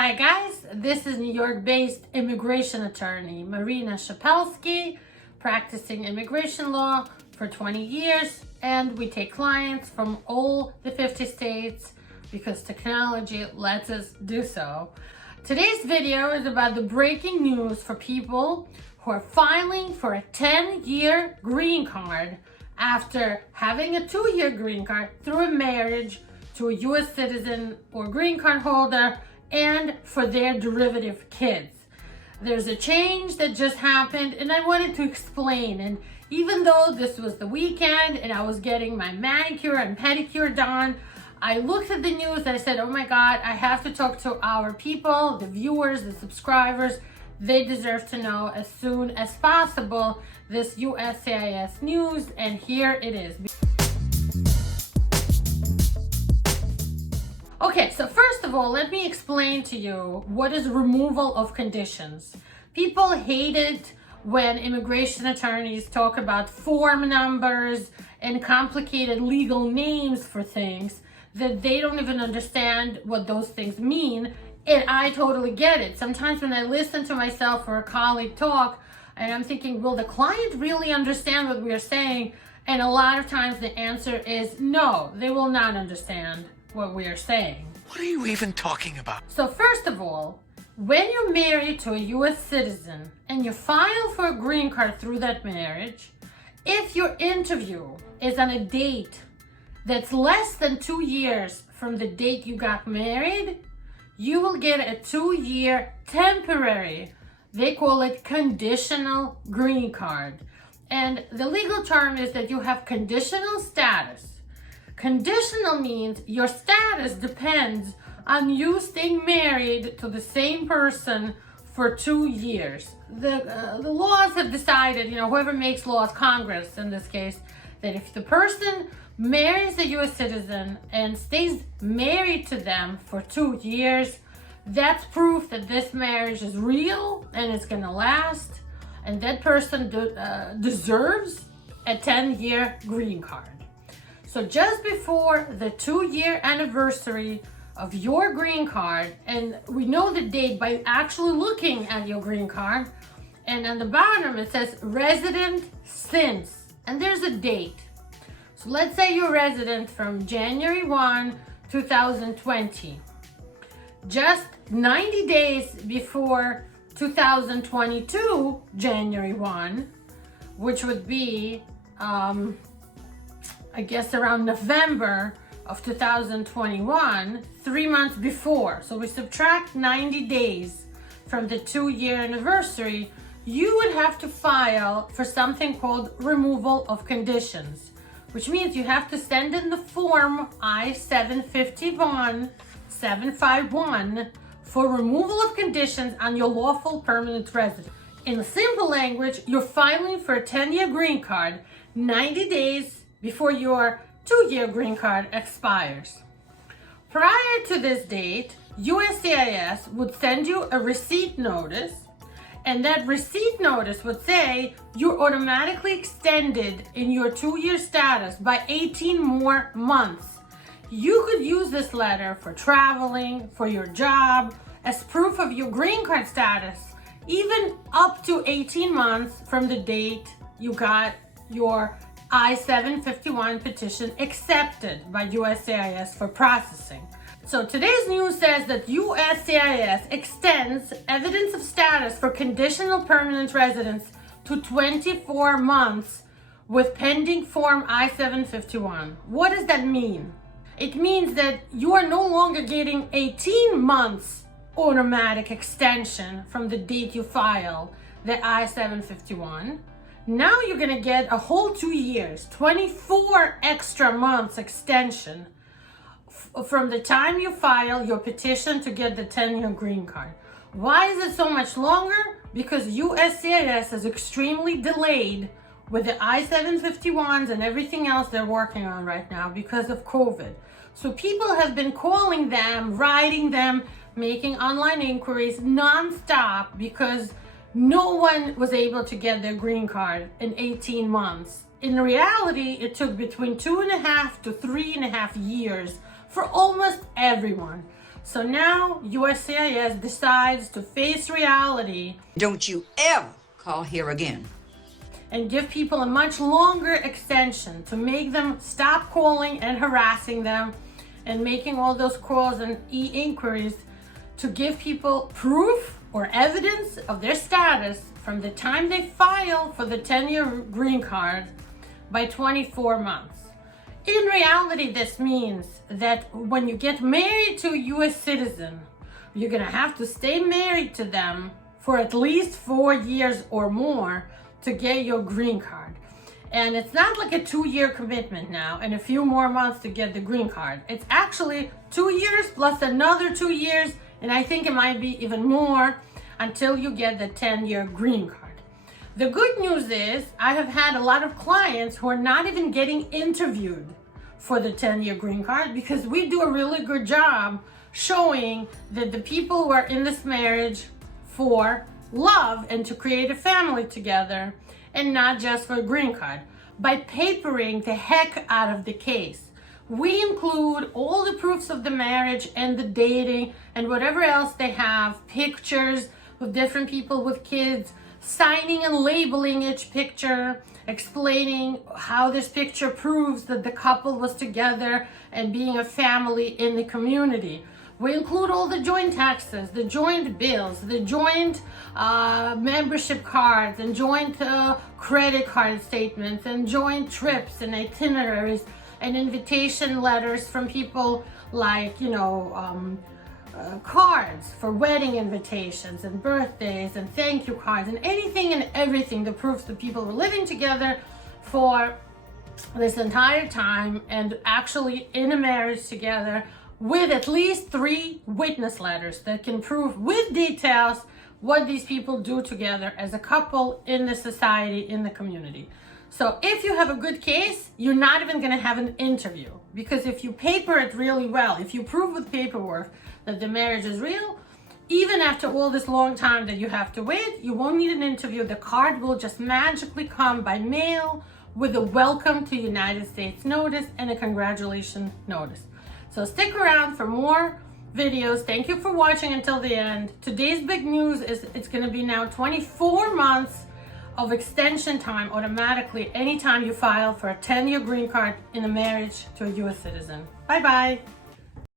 Hi guys, this is New York-based immigration attorney Marina Shepelsky, practicing immigration law for 20 years, and we take clients from all the 50 states because technology lets us do so. Today's video is about the breaking news for people who are filing for a 10-year green card after having a 2-year green card through a marriage to a U.S. citizen or green card holder, and for their derivative kids. There's a change that just happened and I wanted to explain. And even though this was the weekend and I was getting my manicure and pedicure done, I looked at the news and I said, oh my God, I have to talk to our people, the viewers, the subscribers. They deserve to know as soon as possible this USCIS news, and here it is. Okay, so first of all, let me explain to you what is removal of conditions. People hate it when immigration attorneys talk about form numbers and complicated legal names for things that they don't even understand what those things mean. And I totally get it. Sometimes when I listen to myself or a colleague talk, and I'm thinking, will the client really understand what we are saying? And a lot of times the answer is no, they will not understand what we are saying. What are you even talking about? So first of all, when you're married to a U.S. citizen and you file for a green card through that marriage, if your interview is on a date that's less than 2 years from the date you got married, you will get a 2-year temporary, they call it conditional green card. And the legal term is that you have conditional status. Conditional means your status depends on you staying married to the same person for 2 years. The laws have decided, whoever makes laws, Congress in this case, that if the person marries a U.S. citizen and stays married to them for 2 years, that's proof that this marriage is real and it's gonna last, and that person deserves a 10-year green card. So just before the 2-year anniversary of your green card, and we know the date by actually looking at your green card, and on the bottom it says resident since, and there's a date. So let's say you're resident from January 1, 2020. Just 90 days before 2022, January 1, which would be, I guess around November of 2021, 3 months before. So we subtract 90 days from the 2-year anniversary, you would have to file for something called removal of conditions, which means you have to send in the form I751 for removal of conditions on your lawful permanent residence. In simple language, you're filing for a 10-year green card 90 days before your 2-year green card expires. Prior to this date, USCIS would send you a receipt notice, and that receipt notice would say you're automatically extended in your 2-year status by 18 more months. You could use this letter for traveling, for your job, as proof of your green card status, even up to 18 months from the date you got your I751 petition accepted by USCIS for processing. So today's news says that USCIS extends evidence of status for conditional permanent residence to 24 months with pending form I751. What does that mean? It means that you are no longer getting 18 months automatic extension from the date you file the I-751. Now you're gonna get a whole 2 years, 24 extra months extension from the time you file your petition to get the 10-year green card. Why is it so much longer? Because USCIS is extremely delayed with the I-751s and everything else they're working on right now because of COVID. So people have been calling them, writing them, making online inquiries non-stop because no one was able to get their green card in 18 months. In reality, it took between 2.5 to 3.5 years for almost everyone. So now USCIS decides to face reality. Don't you ever call here again. And give people a much longer extension to make them stop calling and harassing them and making all those calls and e-inquiries, to give people proof or evidence of their status from the time they file for the 10-year green card by 24 months. In reality, this means that when you get married to a US citizen, you're gonna have to stay married to them for at least 4 years or more to get your green card. And it's not like a 2-year commitment now and a few more months to get the green card. It's actually 2 years plus another 2 years, and I think it might be even more until you get the 10-year green card. The good news is I have had a lot of clients who are not even getting interviewed for the 10-year green card, because we do a really good job showing that the people who are in this marriage for love and to create a family together and not just for a green card. By papering the heck out of the case, we include all the proofs of the marriage and the dating and whatever else they have, pictures with different people with kids, signing and labeling each picture, explaining how this picture proves that the couple was together and being a family in the community. We include all the joint taxes, the joint bills, the joint membership cards, and joint credit card statements, and joint trips and itineraries, and invitation letters from people like, cards for wedding invitations and birthdays and thank you cards and anything and everything that proves that people were living together for this entire time and actually in a marriage together, with at least 3 witness letters that can prove with details what these people do together as a couple in the society, in the community. So if you have a good case, you're not even going to have an interview, because if you paper it really well, if you prove with paperwork that the marriage is real, even after all this long time that you have to wait, you won't need an interview. The card will just magically come by mail with a welcome to United States notice and a congratulations notice. So stick around for more videos. Thank you for watching until the end. Today's big news is it's going to be now 24 months of extension time automatically anytime you file for a 10-year green card in a marriage to a US citizen. Bye-bye.